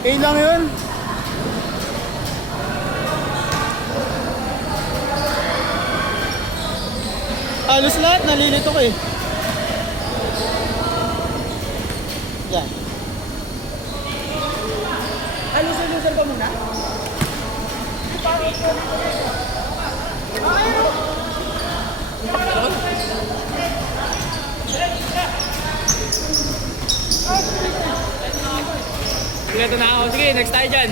A lang yun. Halos lahat nalilito ko eh. Yan. Alusan pa muna? Sige, ito na ako. Sige, next tayo dyan.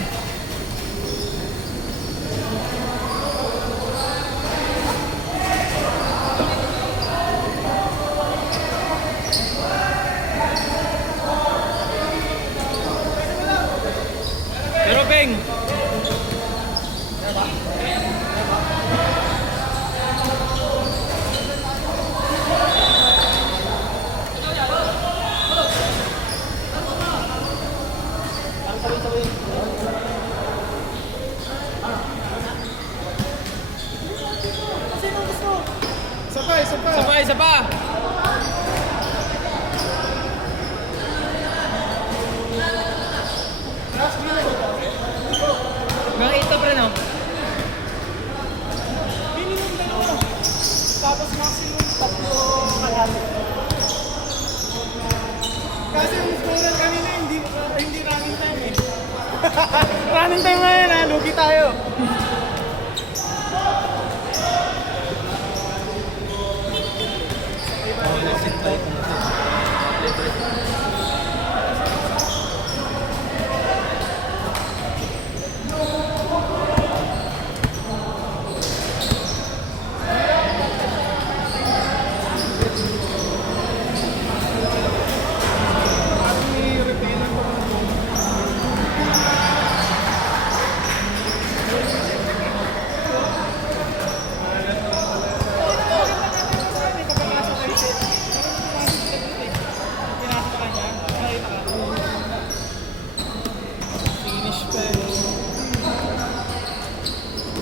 Pero Peng, Isa pa. isa pa. Mga ito pre no? Minimum dalawa. Tapos maximum 3 kalahati. Kasi yung scorer kanina hindi running time eh. Running time ngayon ha, lugi tayo.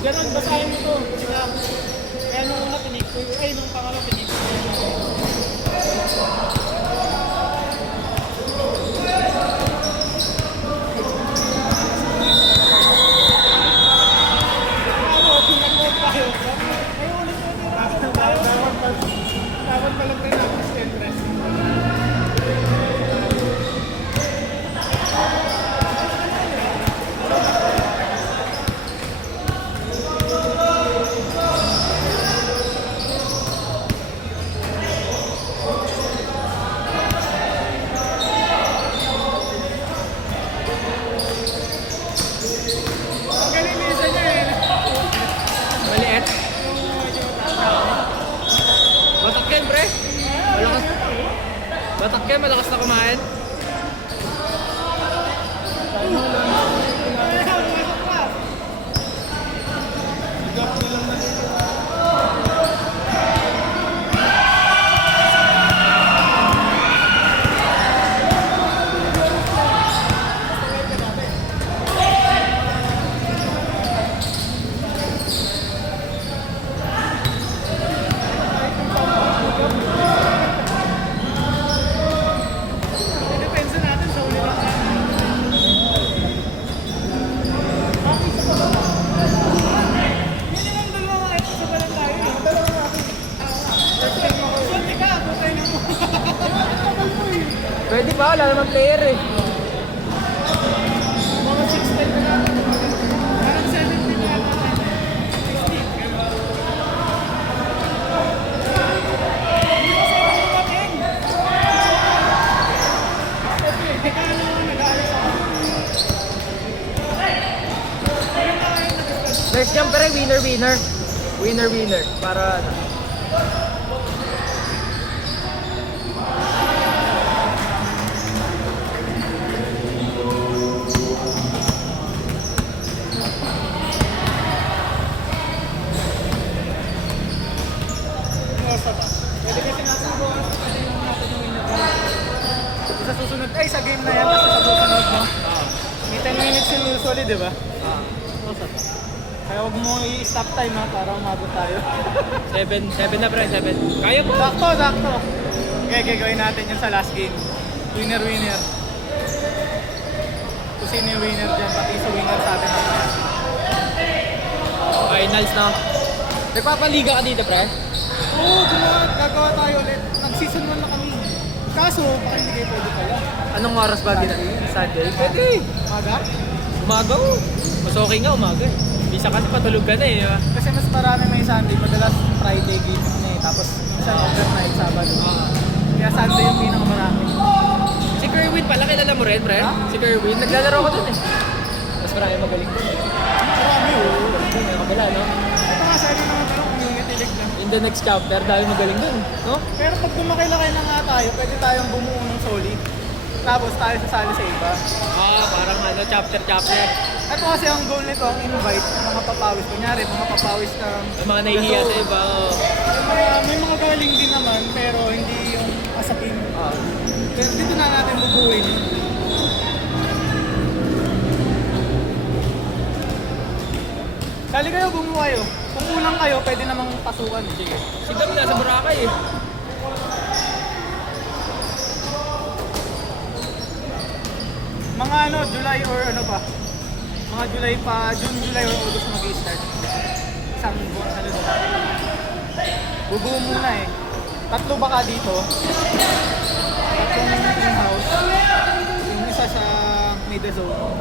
Ganon, basahin mo to. Kaya nung una pinik ko, nung pangalaw pinik ko. Dapat palang tayo natin sa interest. Maliit. Batak yan pre. Malakas. Batak yan, malakas na kumain. Depensa natin sa uli lang. Minimum dalawa nga ito sa balang tayo. Dalawa natin. Swerte ka, putay na mo. Pwede pa, wala naman player eh. Mga 6-10 na natin. Parang 17 na natin. 16. Ganun. Hindi ko sa mga kapatid. Teka na naman, nag-aalas ako. Next jump pre, winner. Winner. Para ano. Pwede kasi natin bukas. Pwede natin yung winner. Sa susunod, sa game na yan, kasi sa susunod, no? May 10 minutes yung usually, di ba? Kaya huwag mo i-stop time ha, para umabot tayo. 7 na pre, 7. Kaya po. Sakto. Okay, gagawin natin yun sa last game. Winner. To sino yung winner dyan, pati sa winner sa atin ako. Finals na. Nagpapaliga ka dito, pre? Oo, gagawa tayo ulit. Nag-season 1 na kami. Kaso, baka hindi kayo pwede pala. Anong oras ba Sunday? Pwede. Maga? Umaga oh. Mas okay nga umaga eh. Bisa kasi patulog ka na eh. Di ba? Kasi mas marami may Sunday, madalas Friday gaming na eh. Tapos, minsan overnight, Sabado. Kaya Sunday yung pinakamarami. Si Kerwin pala, kilala mo rin, pre? Si Kerwin, naglalaro ko dun eh. Mas marami magaling dun eh. Marami oh. May kabila, no? Ito nga sabi naman parang community league na. In the next chapter, dahil magaling dun, no? Pero pag lumaki-laki na nga tayo, pwede tayong bumuo ng solid. Tapos tayo sasali sa iba. Parang ano, chapter. Ito kasi ang goal nito, ang invite, yung mga papawis. Kunyari, mga papawis na... May mga nahihiya sa iba, oh. May mga galing din naman, pero hindi yung as a team. Pero dito na natin bubuin yun. Sali kayo, bumuo kayo. Kung kulang kayo, pwede namang pasukan. Sige. Si Dam nasa Boracay eh. Mga ano, July or ano pa? Mga July pa, June, July or August mag-i-start. Isang buwan sa loob. Bubuo muna eh. 3 baka dito. 3 in-house. Yung isa sa Mida Zone.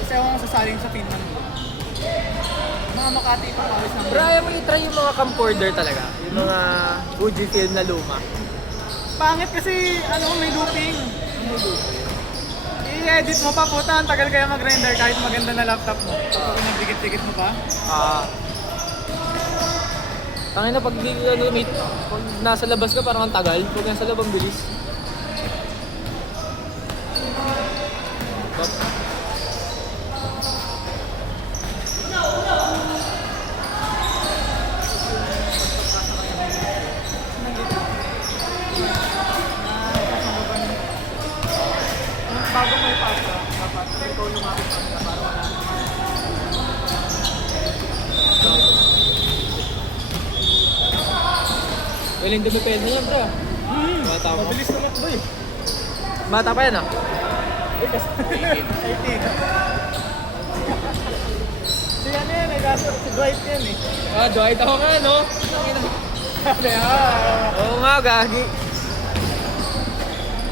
Kasi ako sasaling sa Finland. Mga Makati pa pawis ng... Pero ayaw mo i-try yung mga camcorder talaga. Yung mga Fujifilm na luma. Pangit kasi ano, may looping. I-edit mo pa puta, ang tagal kaya mag-render kahit maganda na laptop mo. Kung nagdikit-dikit mo pa. Tangina pag pag nasa labas ka parang ang tagal. Pag nasa labas ang bilis. Bago mo ipasa, dapat ikaw lumapit sa kanila para wala naman. Galing dumipel na yan, bro. Bata mo. Mabilis tumakbo eh. Bata pa yan, ah. 18. Si ano yan, si Dwight yan eh. Dwight ako nga, no? Sabi, Oo nga, gagi.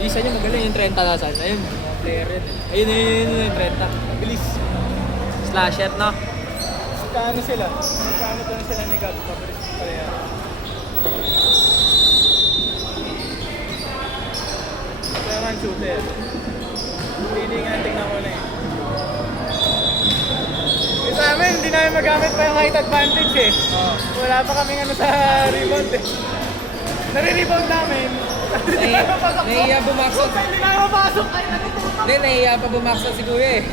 Isa niya magaling yung 30 nasan. Ayun, mga player yun eh. Ayun, yung 30. Bilis. Slasher, no? Kano sila? Kano to sila ni Gab? Pabilis pala yan. Ito naman shooter. Hindi nga tingnan ko na eh. Yung sa amin, hindi namin magamit pa yung height advantage eh. Wala pa kaming ano sa rebound eh. Nare-rebound namin. Nahiya bumaksot. Hindi na mapasok. Ay, natututok. Hindi, nahiya pa bumaksot si Kuya eh.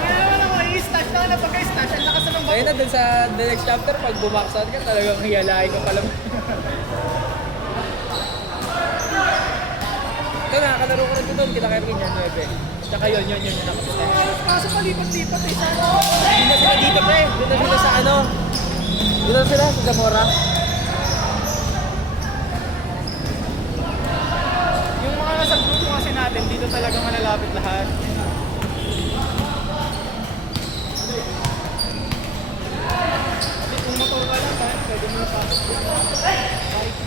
Kaya naman ako, i-stash na na pagka-stash. Ang lakas na ng Ayun bato. na dun sa the next chapter, pag bumaksot ka, talagang hiyalain ka pala. Ito, nakakalaro ko rin doon. Kita kayo rin yan, 9. Tsaka yun yung nakapista. Kaso palipat-lipat eh. Sana. Doon na sila dito, pre. Doon na sila sa ano. Doon na sila sa Zamora. Yung mga nasa grupo kasi natin, dito talaga malalapit lahat. Kung motor ka lang, pwede mo na pasok. Bike.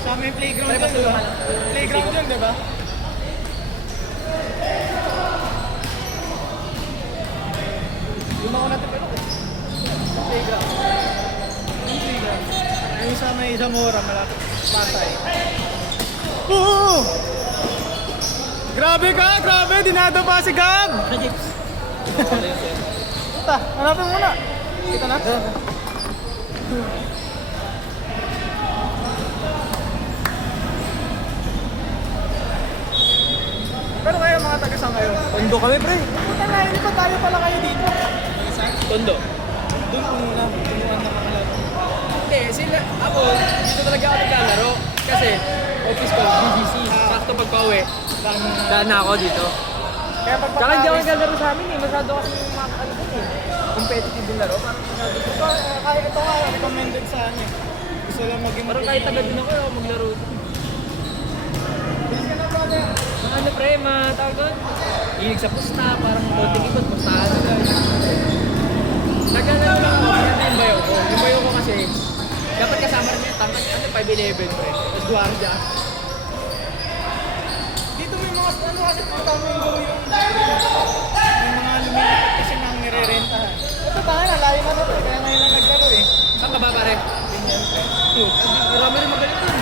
Sa amin playground yun, di ba? Playground yun, di ba? Yung mga natin pero playground. Yung playground. Yung sa may Zamora, malapit. Pasay. Oo! Grabe ka! Grabe! Dinado pa si Gab! Puta, hanapin mo muna. Kita na? Pero kayo mga taga-saan kayo? Tondo kami, pre. Puta na, hindi pa tayo pala kayo dito. Taga-saan? Tondo. Doon una, tunuan na mga laro. Hindi, sila, ako, dito talaga ako naglalaro. Kasi, office ko, BGC. Sakto pagpa-uwi. Daan na ako dito. Kaya pag Tsaka hindi ako naglalaro sa amin eh. Masyado kasi yung mga ano dun eh. Competitive yung laro. Parang masyado. Ito, kaya ito nga, recommended sa ano eh. Gusto Gusto lang maging Parang kahit taga din ako, maglaro. Bilis ka na, brother. Mga ano pre, mga tawag doon? Hilig sa pusta, parang konting ikot, pustahan na guys. Nagkakaroon lang ako, pinata yung bayo ko. Yung bayo ko kasi, dapat kasama rin yung tank, ano, 5'11 pre. Tapos guardia. Dito may mga ano kasi tama yung gawin yung mga lumipat kasi nang nire-rentahan. Ito ba, nalayo na ito kaya ngayon lang naglaro eh. Saan ka ba pare? Ganyan. Marami rin magaling dun.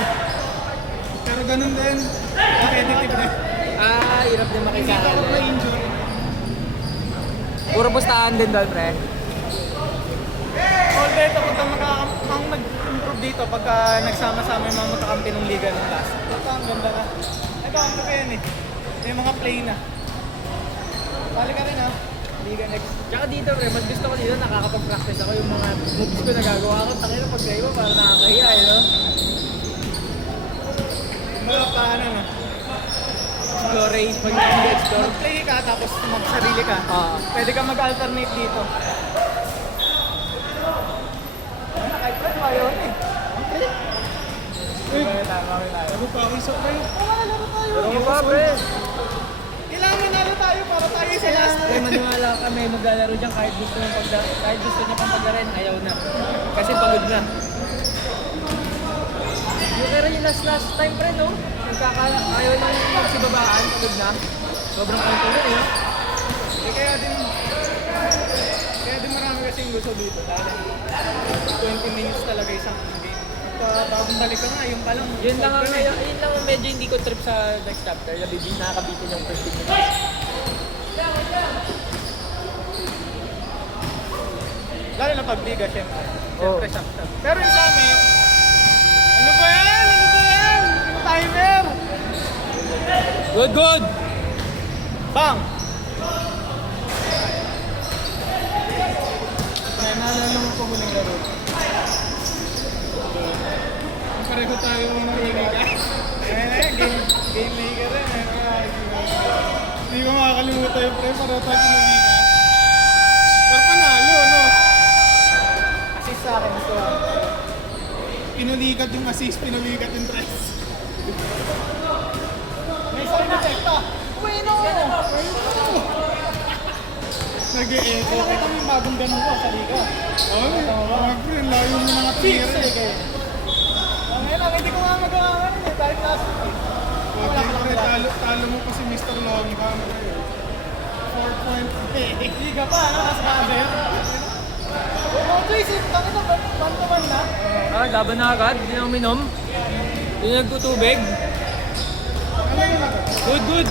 Pero ganun din, competitive na. Ah, hirap din Hindi makisama. ako na-injure. Puro pustahan din doon pre. All day ito, pagka ang nag-improve dito, pagka nagsama-sama yung mga magkakampi ng liga ng last. Ito, ang ganda na. Ito, ang ganda yan eh. Yung mga play na. Balik ka rin ha. Liga next. Tsaka dito pre, mas gusto ko dito nakakapag-practice ako yung mga moves ko nagagawa ko. Tangina pag kayo mo, parang nakakahiya eh, no? Mga paano na. Explore, mag-explore. Mag-play ka tapos mag-sarili ka. Pwede ka mag-alternate dito. Kahit pre, ayaw na eh. Uy, tama tayo. Laro pa ako sa pre. Laro tayo. Pero pa pre. Kailangan manalo tayo para tayo sa last. Pre, maniwala kami maglalaro dyan kahit gusto niya pang paglarin, ayaw na. Kasi pagod na. Yung kaya yung last time pre, no? Ayaw na yung magsibabaan, pagod na. Sobrang control na eh. Kaya din marami kasing gusto dito. Dahil 20 minutes talaga isang game. At bagong balik ka nga, yung palang. Yun lang ang medyo hindi ko trip sa next chapter. Nakakabitin yung first 15 minutes. Lalo na pag liga, syempre. Oo. Syempre, sakta. Pero yung sa amin, ano ba yan? Ano ba yan? Yung timer! Good, good! Bang! May naalala mo po muling laro. Pareho tayo ng liga. Game maker rin. Hindi ko makakalimutan yung pre, pareho tayo ng liga. Pero panalo, no? Assist sa akin, ito. Pinulikat yung assist, pinulikat yung tres. May sound effect pa. Bueno! Nag-e-echo. Kita mo yung bagong ganun ko sa liga. Ay, pre, layo mo mga tira. Sige. Ngayon lang, hindi ko nga magawa nga rin eh. Dahil last week. Wala pa lang talo mo pa si Mr. Longham. 4.8. Liga pa, ano? Mas mother. Oh, please, bakit na? Man-to-man na? Laban na agad, hindi na uminom. Hindi na nagtutubig. Ano yun agad? Good, good!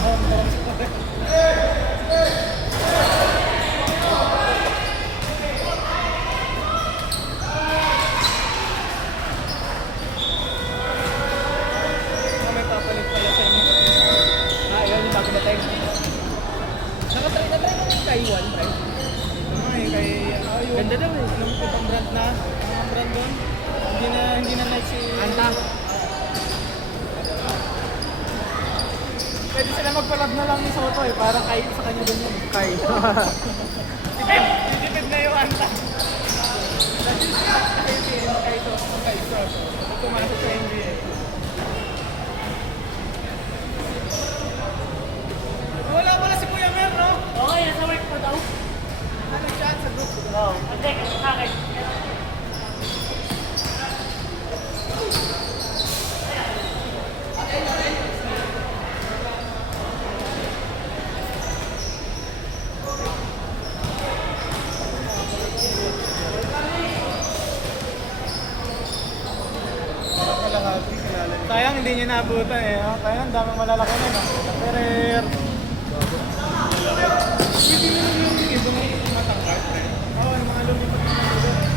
May papalit pala sa inyo. Yun yung bago na time. Nakatry na yung Taiwan, right? Kay yung Ganda daw eh. Anong ibang brand na? Anong brand doon? Hindi na like si Anta. Pwede sila magpalab na lang ni Soto eh, para kay sa kanya din yun. Kay. Titipid na yung Anta. Kay Soto. Pumasok sa NBA. Wala pala si Kuya Mer, no? Okay, nasa work po daw. Ano chat sa group? Oo. Hindi, akin. Sayang hindi niya naabutan eh. Ha? Kaya ang daming malalaki na. No? Perer. Hindi mo yung ibang matangkat eh. Oo, yung mga lumipat na lumipat.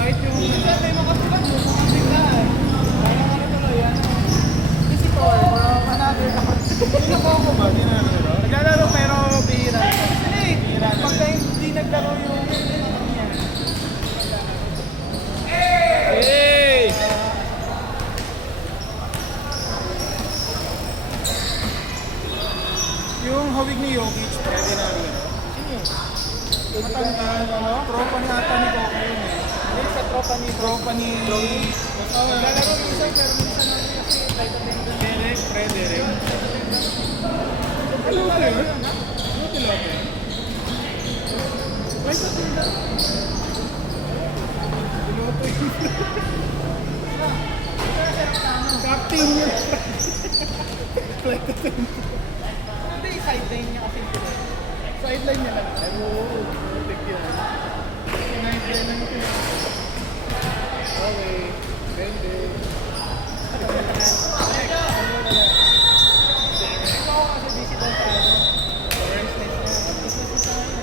Kahit yung minsan may makatulat mo sa mga biglaan. Kaya ano tuloy yan. Kasi ko eh, another naman. Ginagawa ko ba? Naglalaro pero bihira. Hindi. Pagka hindi naglaro yung yan. Hey! Yung hawig ni Jokic, pwede na rin. Sino yun? Matanda, ano? Tropa ni ata ni Coco yun eh. Hindi, sa tropa ni tropa ni... Naglalaro minsan, pero minsan lang kasi flight attendant. Derek, Derek. Ano ba yun? Ano tilapia? Flight attendant. Piloto yun. Captain yun. Flight attendant. Hindi, sideline niya kasi. Sideline niya lang. Oo, putik yun. Sideline lang ito. Okay, ganda. Ikaw kasi busy doon sa ano. Parents niya. Business niya sa ano.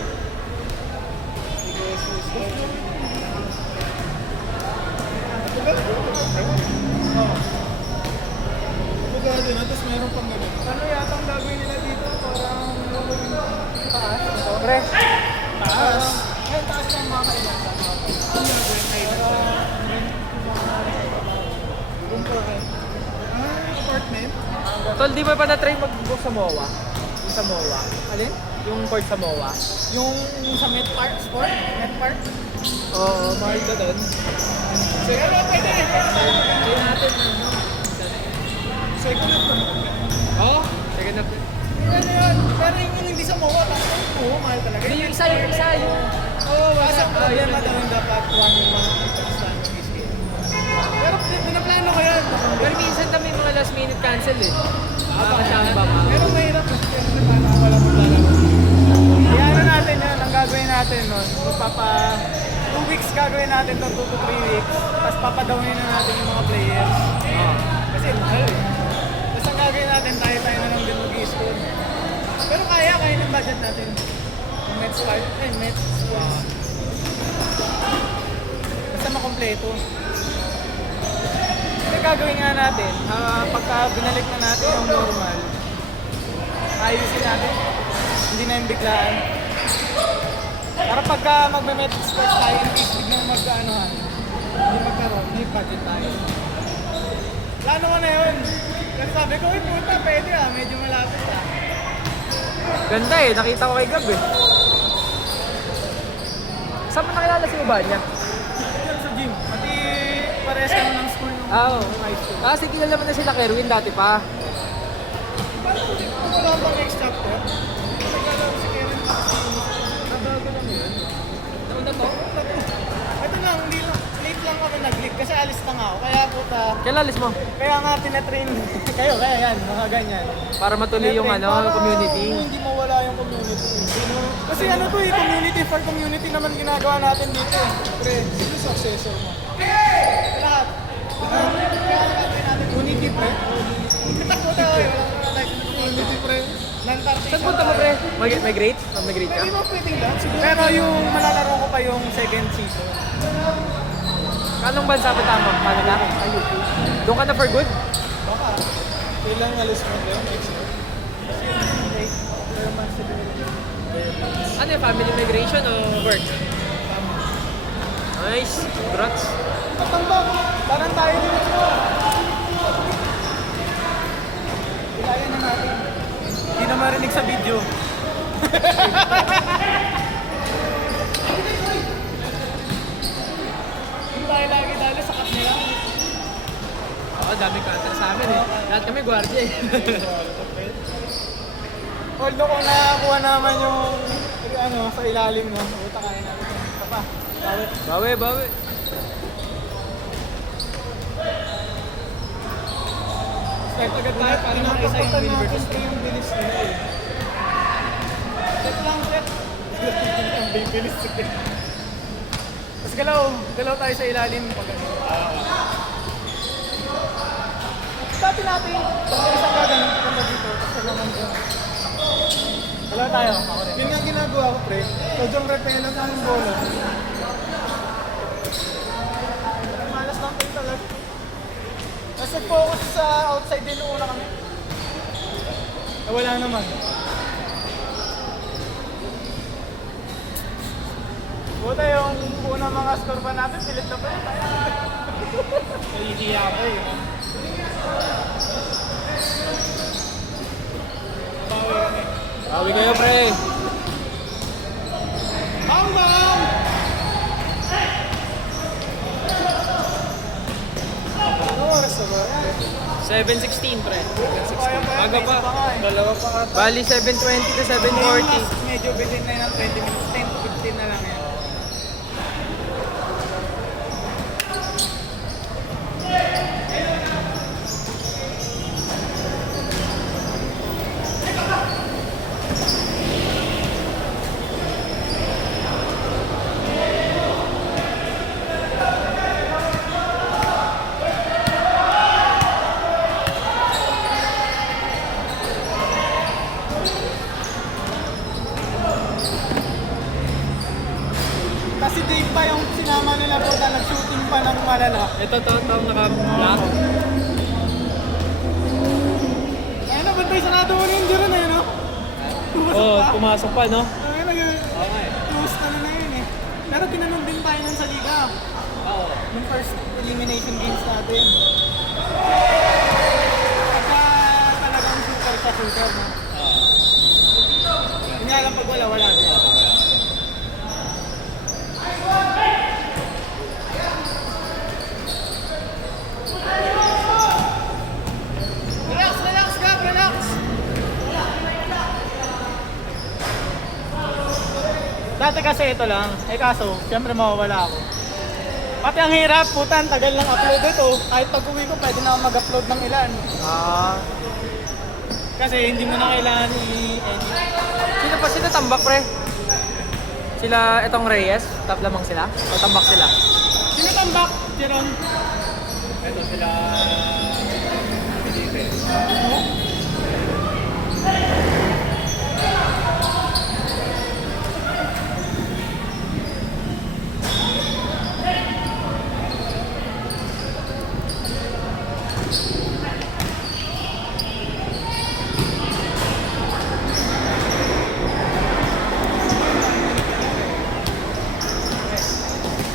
Pagkakado na, tapos meron pang gano'n. Ano yata ang gagawin nila dito? Parang taas. Pre? Taas. Ngayon taas ng mga kailan. Ang gagawin kailan. Apartment? Tol, di ba pa na-try mag-book sa MOA? Yung sa MOA. Alin? Yung court sa MOA. Yung sa Met Park Sport? Met Park? Oo, mahal ka doon. Sige na, pwede. Kaya natin ano. Second na to. Oo? Second up. Ano yun? Pero yung hindi sa MOA, oo, mahal talaga. Hindi, yung isa yung... Oo, basta problema daw yung dapat one yung mga entrance time ng PCA. Pero pinaplano ko yan. Pero minsan kami mga last minute cancel eh. Makakasama ba? Pero mahirap kasi paano kung wala mong lalaro. Kaya ano natin yan, ang gagawin natin nun, magpapa 2 weeks gagawin natin to 2 to 3 weeks, tapos papadawin na natin yung mga players. Kasi mahal eh. Tapos ang gagawin natin, tayo na lang din mag-i-score. Pero kaya ng budget natin. Yung Mets 5, Mets 1. Basta makompleto. Kasi gagawin nga natin, pagka binalik na natin yung normal, ayusin natin, hindi na yung biglaan. Para pagka magme-met sports tayo, in case biglang mag-aanohan, hindi magkaroon, may budget tayo. Plano ko na yun. Kasi sabi ko, puta, pwede medyo malapit Ganda eh, nakita ko kay Gab eh. Saan mo nakilala si Ubanya? Sa gym, pati pares kami ng school nung Oo. high school. Kasi kilala mo na sila Kerwin dati pa. Paano kung wala bang next chapter? Naglalaro si Kevin kasi nabago lang yun. Nauna to? Ito lang, hindi lang. Late lang kami nag-league kasi alis na nga ako. Kaya puta, Kailan alis mo? kaya nga tinatrain kayo, kaya yan, mga ganyan. Para matuloy yung Tinatrain ano, para community. Hindi mawala yung community. Kasi ano to community for community naman ginagawa natin dito eh. Pre, sino successor mo? Lahat. Kaya natin unity pre. Takbo tayo, wala community pre. Saan punta mo pre? May grade? May grade ka? Hindi mo pwedeng lang. Pero yung malalaro ko pa yung second season. Anong bansa pa tama? Canada? Ayun. Doon ka na for good? Baka. Kailang alis mo ba yung next year? Ano yung family migration o work? Nice. Congrats. Patambak. Parang tayo din ito. Ilayan na natin. Hindi na marinig sa video. Hindi tayo lagi dali sa cut nila. Oo, daming counter sa amin eh. Lahat kami gwardiya eh. Although kung nakakuha naman yung ano, sa ilalim mo, buta kaya natin. Ito pa. Bawit. Bawi. Start agad tayo para makisa yung Wilbertus. Yung bilis nila eh. Set lang, set. Ang bilis eh. Tapos galaw tayo sa ilalim pag ano. Dati natin, pag isang gagawin, punta dito, tapos naman dyan. Galaw tayo, ako rin. Yun nga ginagawa ko, pre. Sodyong repellent ang bola. Malas lang tayo talaga. Tapos nag-focus sa outside din noong una kami. Wala naman. Buta yung unang mga score pa natin, pilit na pa yun. Nahihiya ko eh. Bawi kayo pre. Bang bang! 7:16 pre. 7:16. Kaya pa yan, Aga may pa. isa nga eh. Dalawa pa ata. Bali 7:20 to Yung 7:40. last, medyo bitin na yun ng 20 minutes, 10 to 15 na lang yan. Kasi Dave pa yung sinama nila po na nag-shooting pa ng malala. Ito taong naka-black. Ayun na, ba't may sanado mo na yung Duran eh, no? Pumasok Oh, pa. pumasok pa no? Ayun, Oo nga eh. close na yun eh. Pero tinanong din tayo nun sa liga. Oo. Yung first elimination games natin. Pagka talagang super sa super, no? Hindi nga lang pag wala din. Relax, Gab, relax! Dati kasi ito lang, kaso, siyempre mawawala ako. Pati ang hirap, putan, tagal lang upload ito. Kahit pag uwi ko, pwede na ako mag-upload ng ilan. Kasi hindi mo na kailangan i-edit. Sino pa sila tambak pre? Sila itong Reyes, top lamang sila? O tambak sila? Sino tambak, Jeron? Ito sila Felipe.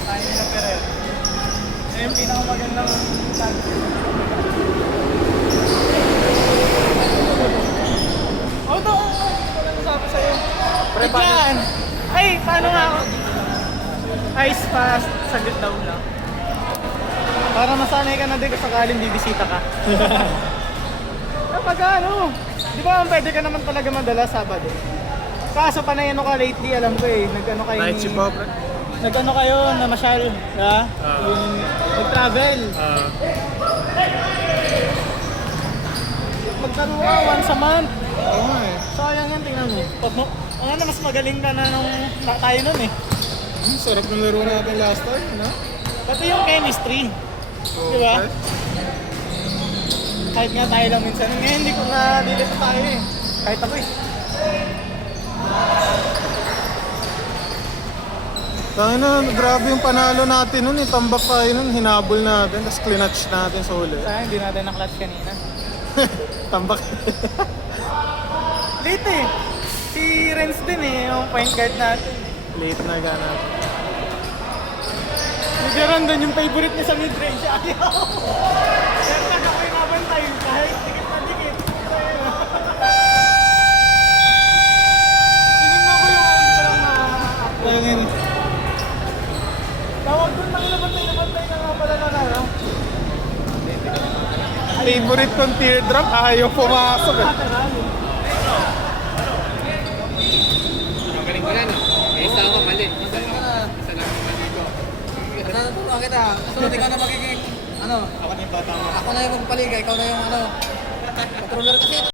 Tayo nila Perel. Yan yung pinakamagandang tag. Oh, ito! Walang usapan sa'yo. Pre, paano? Yan! Ay, paano nga ako? Ice pass, saglit daw lang. Para masanay ka na din kung sakaling bibisita ka. Kapag ano, di ba pwede ka naman talaga madala Sabado? Kaso pa na ano ka lately, alam ko eh, nag-ano kayo Night shift ba, pre? Nag-ano kayo, namasyal, ha? Yung nag-travel. Magkaroon ka once a month. Oo nga eh. Sayang yan, tingnan mo. Pag mo, ano, mas magaling ka na nung tayo nun eh. Sarap ng laro natin last time, no? Pati yung chemistry. Di ba? Kahit nga tayo lang minsan. Ngayon hindi ko na-delete tayo eh. Kahit ako eh. Tangin na, grabe yung panalo natin nun eh. Tambak tayo nun, hinabol natin, tapos clinatch natin sa huli. Sayang hindi natin na-clutch kanina. Tambak. Late eh. Si Renz din eh, yung point guard natin. Late na gana. Si Jeron doon yung favorite niya sa mid-range. Ayaw! Pero ako yung nabantay kahit dikit na dikit. Tinignan ko yung hindi ko lang Tangin. tawag doon, nabantay na nga pala na lang. Favorite kong teardrop, ayaw pumasok eh. Ang galing ko na no? May isa ako mali. Isa lang mali ko. Natuturuan kita. Susunod ikaw na magiging, ano, Ako na yung bata mo. ako na yung magpaliga, ikaw na yung, ano, controller kasi ito.